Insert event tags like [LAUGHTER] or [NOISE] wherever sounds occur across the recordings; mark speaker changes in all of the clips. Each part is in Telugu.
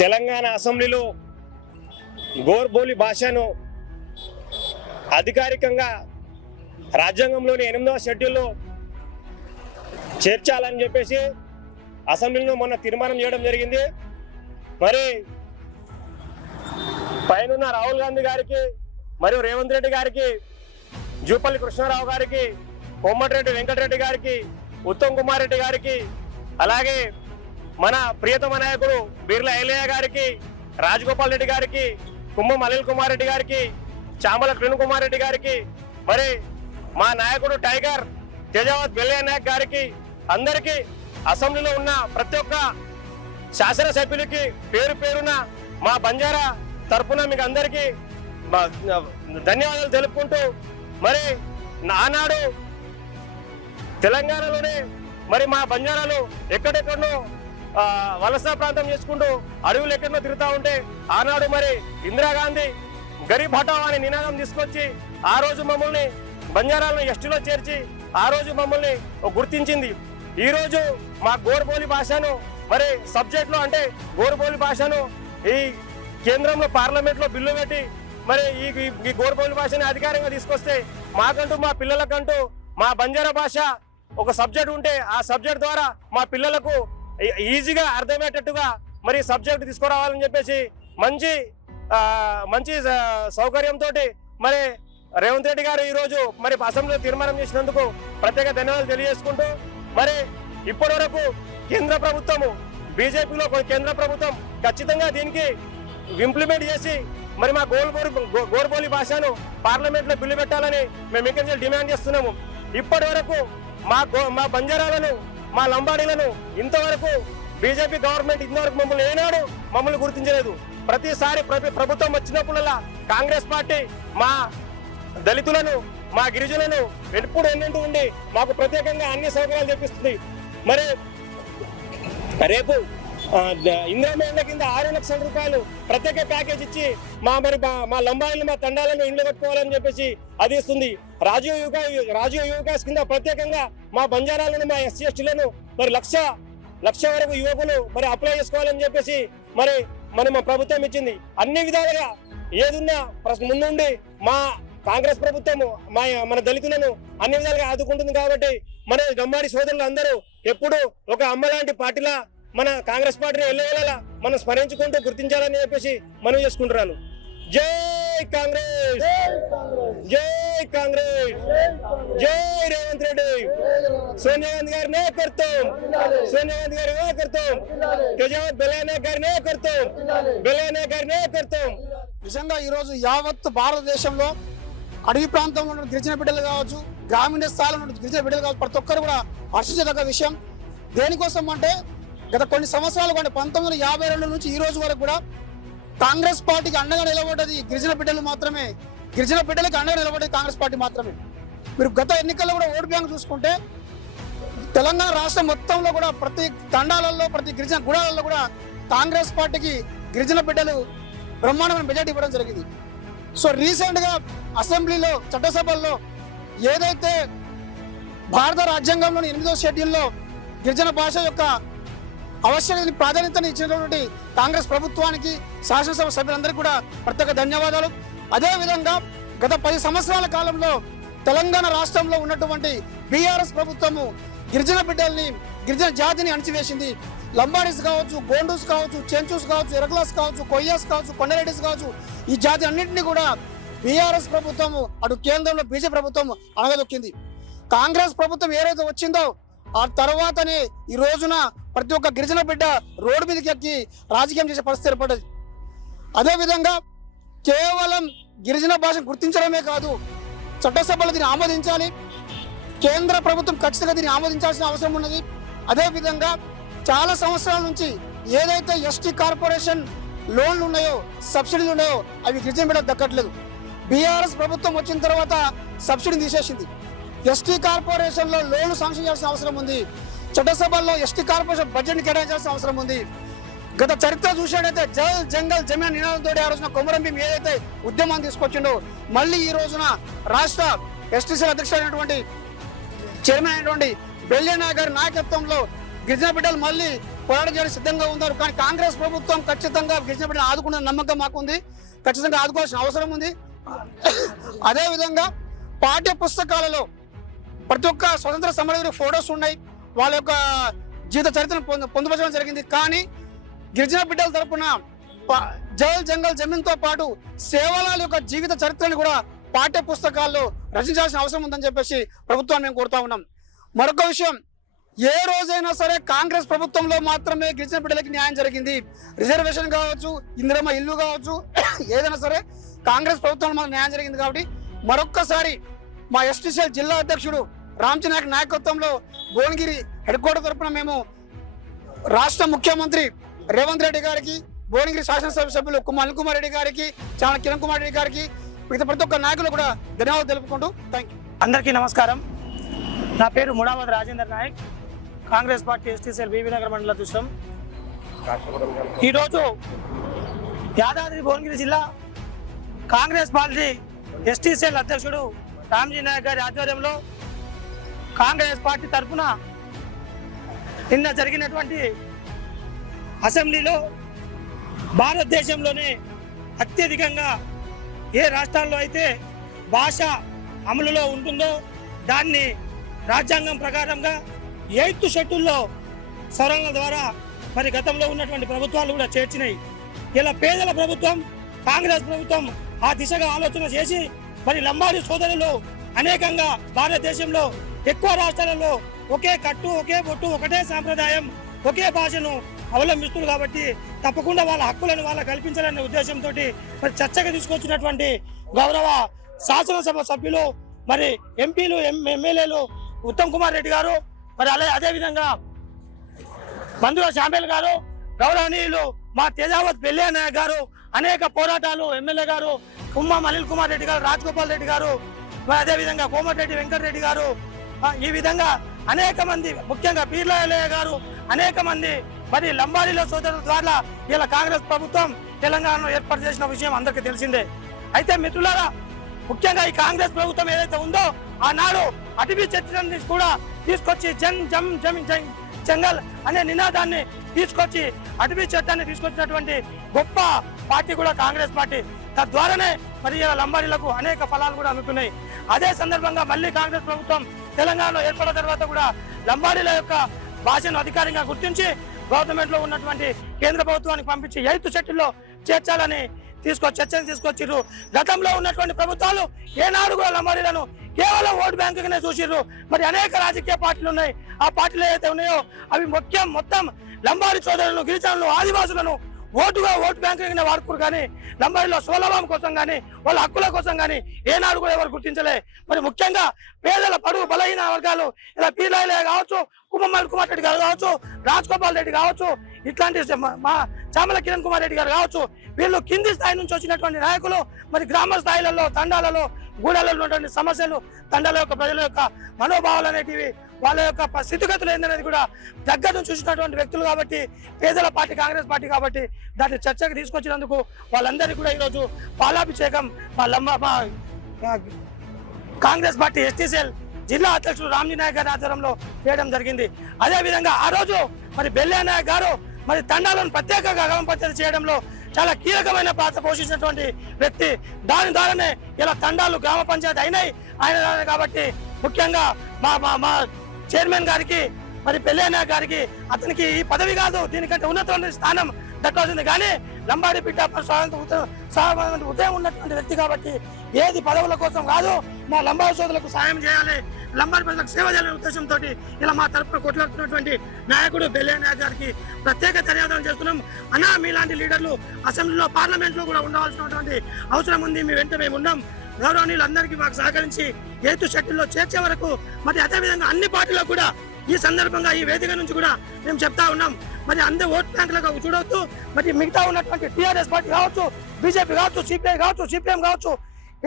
Speaker 1: తెలంగాణ అసెంబ్లీలో గోర్బోలి భాషను అధికారికంగా రాజ్యాంగంలోని ఎనిమిదవ షెడ్యూల్లో చేర్చాలని చెప్పేసి అసెంబ్లీలో మొన్న తీర్మానం చేయడం జరిగింది. మరి పైన రాహుల్ గాంధీ గారికి మరియు రేవంత్ రెడ్డి గారికి జూపల్లి కృష్ణారావు గారికి కోమటిరెడ్డి వెంకటరెడ్డి గారికి ఉత్తమ్ కుమార్ రెడ్డి గారికి అలాగే మన ప్రియతమ నాయకుడు బిర్లా ఐలయ్య గారికి రాజగోపాల్ రెడ్డి గారికి కుంభం అనిల్ కుమార్ రెడ్డి గారికి చామల కిరణ్ కుమార్ రెడ్డి గారికి మరి మా నాయకుడు టైగర్ తేజావత్ బెల్లయ్య నాయక్ గారికి అందరికీ అసెంబ్లీలో ఉన్న ప్రతి ఒక్క శాసనసభ్యులకి పేరు పేరున మా బంజారా తరఫున మీకు అందరికీ ధన్యవాదాలు తెలుపుకుంటూ మరి ఆనాడు తెలంగాణలోనే మరి మా బంజారాలు ఎక్కడెక్కడో వలస ప్రాంతం చేసుకుంటూ అడవులు ఎక్కడో తిరుగుతూ ఉంటే ఆనాడు మరి ఇందిరాగాంధీ గరీబ్ హఠావ్ అనే నినాదం తీసుకొచ్చి ఆ రోజు మమ్మల్ని బంజారాలను ఎస్టీలో చేర్చి ఆ రోజు మమ్మల్ని గుర్తించింది. ఈరోజు మా గోరుబోలి భాషను మరి సబ్జెక్ట్లో అంటే గోరుబోలి భాషను ఈ కేంద్రంలో పార్లమెంట్లో బిల్లు పెట్టి మరి ఈ ఈ- గోరుబోలి భాషని అధికారంగా తీసుకొస్తే మాకంటూ మా పిల్లలకంటూ మా బంజారా భాష ఒక సబ్జెక్ట్ ఉంటే ఆ సబ్జెక్ట్ ద్వారా మా పిల్లలకు ఈజీగా అర్థమయ్యేటట్టుగా మరి సబ్జెక్ట్ తీసుకురావాలని చెప్పేసి మంచి మంచి సౌకర్యంతో మరి రేవంత్ రెడ్డి గారు ఈరోజు మరి అసెంబ్లీలో తీర్మానం చేసినందుకు ప్రత్యేక ధన్యవాదాలు తెలియజేసుకుంటూ మరి ఇప్పటి వరకు కేంద్ర ప్రభుత్వము బీజేపీలో కేంద్ర ప్రభుత్వం ఖచ్చితంగా దీనికి ఇంప్లిమెంట్ చేసి మరి మా గోల్బోరి గో- భాషను పార్లమెంట్లో బిల్లు పెట్టాలని మేము ఇక్కడి డిమాండ్ చేస్తున్నాము. ఇప్పటి వరకు మా గో- మా బంజారాలను మా లంబాడీలను ఇంతవరకు బీజేపీ గవర్నమెంట్ ఇంతవరకు మమ్మల్ని ఏనాడు మమ్మల్ని గుర్తించలేదు. ప్రతిసారి ప్రభుత్వం వచ్చినప్పుడల్లా కాంగ్రెస్ పార్టీ మా దళితులను మా గిరిజనులను ఎప్పుడు ఎన్నంటూ ఉండి మాకు ప్రత్యేకంగా అన్ని సౌకర్యాలు తెప్పిస్తుంది మరి రేపు ఆ, కింద ఆరు లక్షల రూపాయలు ప్రత్యేక ప్యాకేజ్ ఇచ్చి మా మరి మా- లంబాయిలు మా తండాలను ఇండ్లు కట్టుకోవాలని చెప్పేసి అది ఇస్తుంది. రాజీవ్ యువక రాజీవ్ యువకాస్ కింద ప్రత్యేకంగా మా బంజారాలను మా ఎస్సీ ఎస్టీలను మరి లక్ష లక్ష వరకు యువకులు మరి అప్లై చేసుకోవాలని చెప్పేసి మరి మరి మా ప్రభుత్వం ఇచ్చింది. అన్ని విధాలుగా ఏదున్నా ప్రస్- ముందుండి మా కాంగ్రెస్ ప్రభుత్వము మా మన దళితులను అన్ని విధాలుగా ఆదుకుంటుంది కాబట్టి మన గమ్మాడి సోదరులు అందరూ ఎప్పుడు ఒక అమ్మ లాంటి పార్టీలా మన కాంగ్రెస్ పార్టీని ఎల్లవేళలా మనం స్మరించుకుంటూ గుర్తించాలని చెప్పేసి మనం చేసుకుంటున్నాను. జై కాంగ్రెస్! జై కాంగ్రెస్! జై రేవంత్ రెడ్డి! సోనియా గాంధీ గారి నాయకత్వం సోనియా గాంధీ గారి నాయకత్వం తేజావత్ బెలానా గారి నాయకత్వం బెలానా గారి నాయకత్వం
Speaker 2: నిజంగా ఈరోజు యావత్ భారతదేశంలో అడవి ప్రాంతంలో ఉన్న గిరిజన బిడ్డలు కావచ్చు గ్రామీణ స్థాయిలో ఉన్న గిరిజన బిడ్డలు కావచ్చు ప్రతి ఒక్కరు కూడా హర్షించదగ్గ విషయం. దేనికోసం అంటే గత కొన్ని సంవత్సరాలు అంటే పంతొమ్మిది వందల యాభై రెండు నుంచి ఈ రోజు వరకు కూడా కాంగ్రెస్ పార్టీకి అండగా నిలబడ్డది గిరిజన బిడ్డలు మాత్రమే. గిరిజన బిడ్డలకు అండగా నిలబడ్డది కాంగ్రెస్ పార్టీ మాత్రమే. మీరు గత ఎన్నికల్లో కూడా ఓటు బ్యాంక్ చూసుకుంటే తెలంగాణ రాష్ట్రం మొత్తంలో కూడా ప్రతి తండాలలో ప్రతి గిరిజన గుడాలలో కూడా కాంగ్రెస్ పార్టీకి గిరిజన బిడ్డలు బ్రహ్మాండమైన మెజార్టీ ఇవ్వడం జరిగింది. సో రీసెంట్గా అసెంబ్లీలో చట్టసభల్లో ఏదైతే భారత రాజ్యాంగంలోని ఎనిమిదో షెడ్యూల్లో గిరిజన భాష యొక్క ఆవశ్యకతని ప్రాధాన్యతని ఇచ్చినటువంటి కాంగ్రెస్ ప్రభుత్వానికి శాసనసభ సభ్యులందరికీ కూడా ప్రత్యేక ధన్యవాదాలు. అదేవిధంగా గత పది సంవత్సరాల కాలంలో తెలంగాణ రాష్ట్రంలో ఉన్నటువంటి బీఆర్ఎస్ ప్రభుత్వము గిరిజన బిడ్డల్ని గిరిజన జాతిని అణిచివేసింది. లంబాడీస్ కావచ్చు గోండూస్ కావచ్చు చెంచూస్ కావచ్చు ఎరగ్లాస్ కావచ్చు కొయ్యాస్ కావచ్చు కొండరెడ్డిస్ కావచ్చు ఈ జాతి అన్నింటినీ కూడా బీఆర్ఎస్ ప్రభుత్వము అటు కేంద్రంలో బీజేపీ ప్రభుత్వం అనగదొక్కింది కాంగ్రెస్ ప్రభుత్వం ఏదైతే వచ్చిందో ఆ తర్వాతనే ఈ రోజున ప్రతి ఒక్క గిరిజన బిడ్డ రోడ్డు మీదకి ఎక్కి రాజకీయం చేసే పరిస్థితి ఏర్పడ్డది. అదేవిధంగా కేవలం గిరిజన భాషను గుర్తించడమే కాదు చట్టసభలో దీన్ని ఆమోదించాలి కేంద్ర ప్రభుత్వం ఖచ్చితంగా దీన్ని ఆమోదించాల్సిన అవసరం ఉన్నది. అదేవిధంగా చాలా సంవత్సరాల నుంచి ఏదైతే ఎస్టీ కార్పొరేషన్ లోన్లు ఉన్నాయో సబ్సిడీలు ఉన్నాయో అవి గిరిజన బిడ్డకు దక్కట్లేదు. బీఆర్ఎస్ ప్రభుత్వం వచ్చిన తర్వాత సబ్సిడీ తీసేసింది. ఎస్టీ కార్పొరేషన్లో లోన్లు శాంక్షన్ చేయాల్సిన అవసరం ఉంది. చట్టసభల్లో ఎస్టీ కార్పొరేషన్ బడ్జెట్ కేటాయించాల్సిన అవసరం ఉంది. గత చరిత్ర చూసినట్టయితే జల్ జంగల్ జమీన్ నినాదంతో ఆ రోజున కొమరం భీం ఏదైతే ఉద్యమాన్ని తీసుకొచ్చిండో మళ్ళీ ఈ రోజున రాష్ట్ర ఎస్టీసీ అధ్యక్షుడైనటువంటి చైర్మన్ అయినటువంటి బెల్లినా గారి నాయకత్వంలో గిరిజన బిడ్డలు మళ్ళీ పోరాటం చేయడానికి సిద్ధంగా ఉన్నారు. కానీ కాంగ్రెస్ ప్రభుత్వం ఖచ్చితంగా గిరిజన బిడ్డలు ఆదుకున్న నమ్మకం మాకుంది. ఖచ్చితంగా ఆదుకోవాల్సిన అవసరం ఉంది. అదేవిధంగా పాఠ్య పుస్తకాలలో ప్రతి ఒక్క స్వతంత్ర సమరవీరు ఫొటోస్ ఉన్నాయి. వాళ్ళ యొక్క జీవిత చరిత్రను పొందు పొందుపరచడం జరిగింది. కానీ గిరిజన బిడ్డల తరపున ప- జల్ జంగల్ జమీన్తో పాటు సేవలాల యొక్క జీవిత చరిత్రను కూడా పాఠ్య పుస్తకాల్లో రచించాల్సిన అవసరం ఉందని చెప్పేసి ప్రభుత్వాన్ని మేము కోరుతా ఉన్నాం. మరొక విషయం ఏ రోజైనా సరే కాంగ్రెస్ ప్రభుత్వంలో మాత్రమే గిరిజన బిడ్డలకి న్యాయం జరిగింది. రిజర్వేషన్ కావచ్చు ఇందిరమ్మ ఇల్లు కావచ్చు [COUGHS] ఏదైనా సరే కాంగ్రెస్ ప్రభుత్వంలో మాత్రం న్యాయం జరిగింది కాబట్టి మరొక్కసారి మా ఎస్టీసీఎల్ జిల్లా అధ్యక్షుడు రామ్జీ నాయకత్వంలో భువనగిరి హెడ్ క్వార్టర్ తరఫున మేము రాష్ట్ర ముఖ్యమంత్రి రేవంత్ రెడ్డి గారికి భువనగిరి శాసనసభ సభ్యులు కుమార్ అనిల్ కుమార్ రెడ్డి గారికి చాలా కిరణ్ కుమార్ రెడ్డి గారికి మిగతా ప్రతి ఒక్క నాయకులు కూడా ధన్యవాదాలు తెలుపుకుంటూ థ్యాంక్ యూ
Speaker 3: అందరికీ నమస్కారం. నా పేరు ముడావద్ రాజేందర్ నాయక్. కాంగ్రెస్ పార్టీ ఎస్టీసీఎల్ బీబీనగర్ మండల అధ్యక్షులం. ఈరోజు యాదాద్రి భువనగిరి జిల్లా కాంగ్రెస్ పార్టీ ఎస్టీసీఎల్ అధ్యక్షుడు రామ్జీ నాయక్ గారి ఆధ్వర్యంలో కాంగ్రెస్ పార్టీ తరఫున నిన్న జరిగినటువంటి అసెంబ్లీలో భారతదేశంలోనే అత్యధికంగా ఏ రాష్ట్రాల్లో అయితే భాష అమలులో ఉంటుందో దాన్ని రాజ్యాంగం ప్రకారంగా ఎయిత్ షెడ్యూల్లో సవరణల ద్వారా మరి గతంలో ఉన్నటువంటి ప్రభుత్వాలు కూడా చేర్చినాయి. ఇలా పేదల ప్రభుత్వం కాంగ్రెస్ ప్రభుత్వం ఆ దిశగా ఆలోచన చేసి మరి లంబాడి సోదరులు అనేకంగా భారతదేశంలో ఎక్కువ రాష్ట్రాలలో ఒకే కట్టు ఒకే బొట్టు ఒకటే సాంప్రదాయం ఒకే భాషను అవలంబిస్తున్నారు కాబట్టి తప్పకుండా వాళ్ళ హక్కులను వాళ్ళ కల్పించాలనే ఉద్దేశంతో మరి చర్చగా తీసుకొచ్చినటువంటి గౌరవ శాసనసభ సభ్యులు మరి ఎంపీలు ఎం- ఎమ్మెల్యేలు ఉత్తమ్ కుమార్ రెడ్డి గారు మరి అలా అదేవిధంగా మందుల శాంబేల్ గారు గౌరవనీయులు మా తేజావత్ పెళ్ళి గారు అనేక పోరాటాలు ఎమ్మెల్యే గారు కుమ్మం అనిల్ కుమార్ రెడ్డి గారు రాజగోపాల్ రెడ్డి గారు మరి అదేవిధంగా కోమటిరెడ్డి వెంకటరెడ్డి గారు ఈ విధంగా అనేక మంది ముఖ్యంగా పీర్లయ్య గారు అనేక మంది మరి లంబాడీల సోదరుల ద్వారా ఇలా కాంగ్రెస్ ప్రభుత్వం తెలంగాణలో ఏర్పాటు చేసిన విషయం అందరికీ తెలిసిందే. అయితే మిత్రులారా ముఖ్యంగా ఈ కాంగ్రెస్ ప్రభుత్వం ఏదైతే ఉందో ఆనాడు అటవీ చట్టాన్ని కూడా తీసుకొచ్చి జన్ జమ్ జమ్ జంగల్ అనే నినాదాన్ని తీసుకొచ్చి అటవీ చట్టాన్ని తీసుకొచ్చినటువంటి గొప్ప పార్టీ కూడా కాంగ్రెస్ పార్టీ. తద్వారానే మరి లంబాడీలకు అనేక ఫలాలు కూడా అందుతున్నాయి. అదే సందర్భంగా మళ్ళీ కాంగ్రెస్ ప్రభుత్వం తెలంగాణలో ఏర్పడిన తర్వాత కూడా లంబాడీల యొక్క భాషను అధికారికంగా గుర్తించి గవర్నమెంట్లో ఉన్నటువంటి కేంద్ర ప్రభుత్వానికి పంపించి ఎయిత్ షెడ్యూల్లో చేర్చాలని తీసుకొచ్చి చర్చలు తీసుకొచ్చిర్రు. గతంలో ఉన్నటువంటి ప్రభుత్వాలు ఏనాడు కూడా లంబాడీలను కేవలం ఓటు బ్యాంకుగానే చూసిర్రు. మరి అనేక రాజకీయ పార్టీలు ఉన్నాయి. ఆ పార్టీలు ఏదైతే ఉన్నాయో అవి ముఖ్యం మొత్తం లంబాడి సోదరులను గిరిజనులు ఆదివాసులను ఓటుగా ఓటు బ్యాంకుగానే వాడుకోరు కానీ నంబర్లో సోలభం కోసం కానీ వాళ్ళ హక్కుల కోసం కానీ ఏనాడు కూడా ఎవరు గుర్తించలే. మరి ముఖ్యంగా పేదల పడుగు బలహీన వర్గాలు ఇలా పీలాయిలే కావచ్చు కుమ్మల్ కుమార్ రెడ్డి గారు కావచ్చు రాజ్ గోపాల్ రెడ్డి కావచ్చు ఇట్లాంటి మా చామల కిరణ్ కుమార్ రెడ్డి గారు కావచ్చు వీళ్ళు కింది స్థాయి నుంచి వచ్చినటువంటి నాయకులు మరి గ్రామ స్థాయిలలో తండాలలో గూడాలలో ఉన్నటువంటి సమస్యలు తండాల యొక్క ప్రజల యొక్క మనోభావాలు అనేటివి వాళ్ళ యొక్క స్థితిగతులు ఏందనేది కూడా దగ్గర చూసినటువంటి వ్యక్తులు కాబట్టి పేదల పార్టీ కాంగ్రెస్ పార్టీ కాబట్టి దాన్ని చర్చకు తీసుకొచ్చినందుకు వాళ్ళందరికీ కూడా ఈరోజు పాలాభిషేకం మా మా కాంగ్రెస్ పార్టీ ఎస్టీసీఎల్ జిల్లా అధ్యక్షుడు రామ్జీ నాయక్ గారి ఆధ్వర్యంలో చేయడం జరిగింది. అదేవిధంగా ఆ రోజు మరి బెల్లే నాయక్ గారు మరి తండాలను ప్రత్యేకంగా గ్రామ పంచాయతీ చేయడంలో చాలా కీలకమైన పాత్ర పోషించినటువంటి వ్యక్తి. దాని ద్వారానే ఇలా తండాలు గ్రామ పంచాయతీ అయినాయి. ఆయన కాబట్టి ముఖ్యంగా మా మా మా చైర్మన్ గారికి మరి పెళ్ళైన గారికి అతనికి ఈ పదవి కాదు దీనికంటే ఉన్నతమైన స్థానం దక్కాల్సింది. కానీ లంబాడి బిడ్డ స్వాతంత్ర ఉదయం ఉన్నటువంటి వ్యక్తి కాబట్టి ఏది పదవుల కోసం కాదు మా లంబాడి సోదరులకు సాయం చేయాలి. లంబాడి ప్రజలకు సేవ చేయాలనే ఉద్దేశంతో ఇలా మా తరపున కొట్లాడుతున్నటువంటి నాయకుడు బెల్లయ్య గారికి ప్రత్యేక ధన్యవాదాలు చేస్తున్నాం. అన్నా మీలాంటి లీడర్లు అసెంబ్లీలో పార్లమెంట్లో కూడా ఉండవలసినటువంటి అవసరం ఉంది. మీ వెంట మేము ఉన్నాం. గౌరవనీయులందరికీ మాకు సహకరించి ఏతు షటిల్లో చేర్చే వరకు మరి అదేవిధంగా అన్ని పార్టీలకు కూడా ఈ సందర్భంగా ఈ వేదిక నుంచి కూడా మేము చెప్తా ఉన్నాం. మరి అందరి ఓట్ బ్యాంకులకు చూడవద్దు మరి మిగతా ఉన్నటువంటి టీఆర్ఎస్ పార్టీ కావచ్చు బీజేపీ కావచ్చు సిపిఐ కావచ్చు సిపిఎం కావచ్చు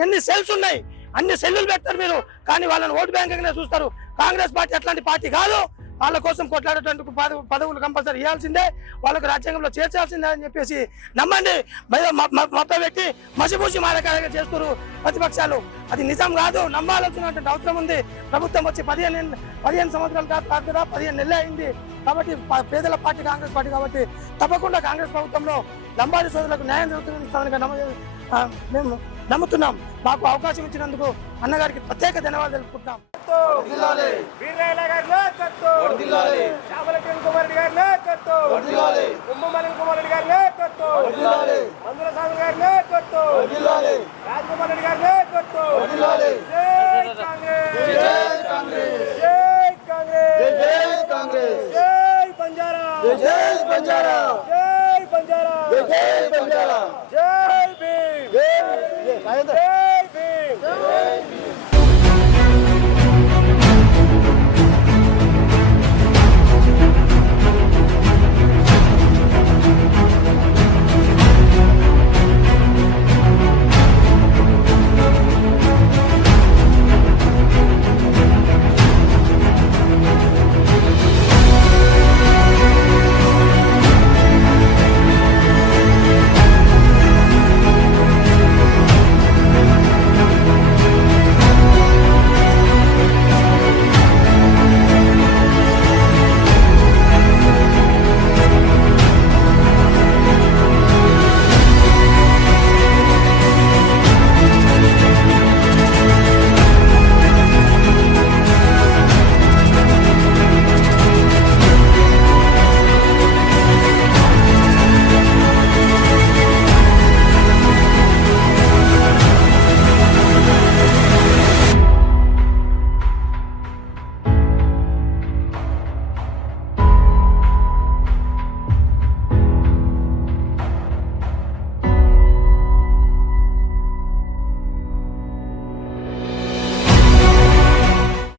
Speaker 3: ఎన్ని సెల్స్ ఉన్నాయి అన్ని సెల్లులు పెడతారు మీరు. కానీ వాళ్ళని ఓటు బ్యాంకుగానే చూస్తారు. కాంగ్రెస్ పార్టీ అట్లాంటి పార్టీ కాదు. వాళ్ళ కోసం కొట్లాడేటువంటి పద- పదవులు కంపల్సరీ ఇవ్వాల్సిందే. వాళ్ళకు రాజ్యాంగంలో చేర్చాల్సిందే అని చెప్పేసి నమ్మండి. భయ- మొత్తం పెట్టి మసిపూసి మారకారంగా చేస్తున్నారు ప్రతిపక్షాలు. అది నిజం కాదు నమ్మాల్సినటువంటి అవసరం ఉంది. ప్రభుత్వం వచ్చి పదిహేను పదిహేను సంవత్సరాలు కాదు కదా పదిహేను నెలలే అయింది. కాబట్టి పేదల పార్టీ కాంగ్రెస్ పార్టీ కాబట్టి తప్పకుండా కాంగ్రెస్ ప్రభుత్వంలో లంబాడి సోదరులకు న్యాయం జరుగుతుందని మేము నమ్ముతున్నాం. మాకు అవకాశం ఇచ్చినందుకు అన్నగారికి ప్రత్యేక ధన్యవాదాలు తెలుపుకుంటున్నాం.
Speaker 1: వీరయ్య గారి నాయకత్వం శ్యామల కిరణ్ కుమార్